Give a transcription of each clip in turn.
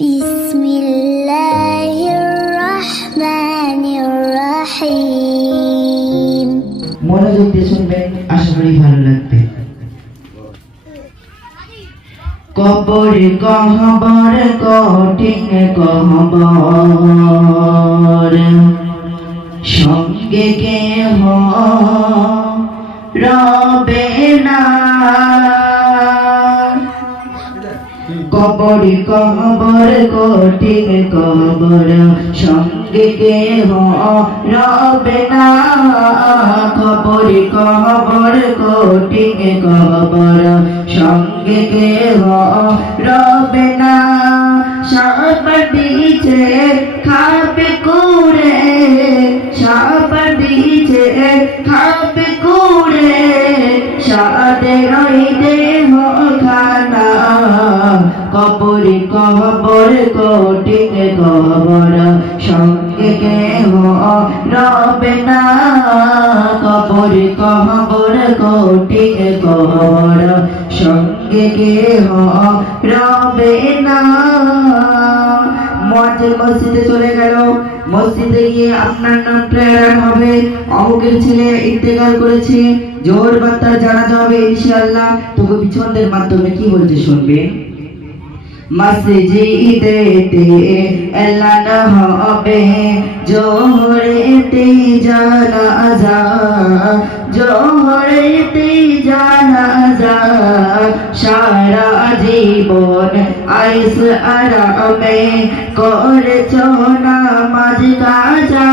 বিসমিল্লাহিররহমানিররহিম। মনোযোগ দিয়ে শুনবেন, আশা করি ভালো লাগবে। কবরে কহবর কঠিন কহবর, সঙ্গে কেহ রবে না। কবরে কহবর কঠিন কহবর, সঙ্গে কেহ রবে না। কবরে কহবর কঠিন কহবর, সঙ্গে কেহ রবে না। সাপ বিছে খাবে কুড়ে, সাপ বিছে খাবে কুড়ে, সাদের দেহ খানা। কবরে কহবর কঠিন কহবর, সঙ্গে কেহ রবে না। কবরে কহবর কঠিন কহবর, সঙ্গে কেহ রবে না। মসজিদে চলে গেল, মসজিদে গিয়ে আপনার নামটা এলান হবে, অমুকের ছেলে ইন্তেকাল করেছে, জোহর বার্তা জানাতে হবে ইনশাআল্লাহ। তবু পিছনদের মাধ্যমে কি বলতে শুনবেন। মসজিদেতে এলান হবে জোহরেতে জানাজা, জোহরেতে জানাজা। সারা জীবন আইস আরামে করেছ নামাজ কাজা,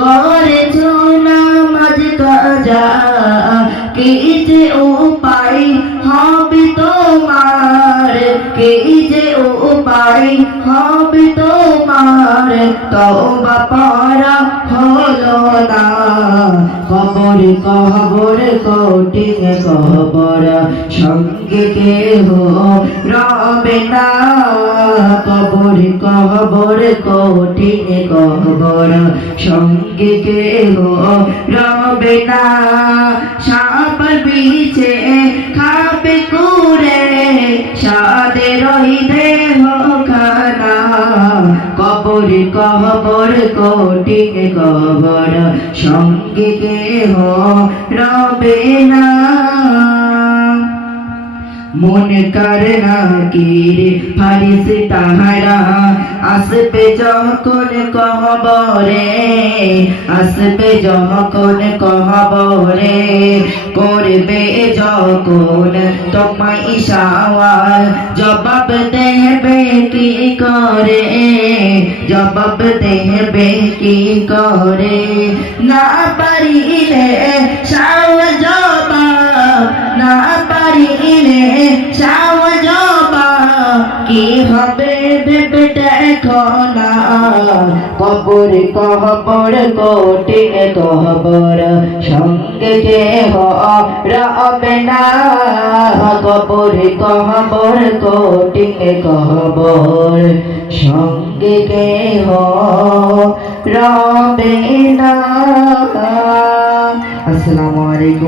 করেছ নামাজ কাজা। কি যে উপায় হবে তোমার, কি যে উপায় হবে তোমার, তওবা পড়া হলো না। কবরে কহবর কঠিন কহবর, সঙ্গে কেহ রবে না। কবরে কহবর কঠিন কহবর, সঙ্গে কেহ রবে না। সাপ বিছে খাবে কুড়ে, সাদের দেহ খানা। কবরে কহবর কঠিন কহবর, সঙ্গে কেহ রবে না। মন কর নাকির ফারিস তাহারা আসবে যখন কহবরে, আসবে যখন কহবরে। করবে যখন তোমায় সওয়াল, জবাব দেবে কি করে, জবাব দেবে কি করে। না পারিলে সওয়াল জবাব, না পারিলে সওয়াল জবাব, কি হবে ভেবে দেখো না। কবরে কহবর কঠিন কহবর, সঙ্গে কেহ রবে না। কবরে কহবর কঠিন কহবর, সঙ্গে কেহ রবে না। আসসালামু আলাইকুম।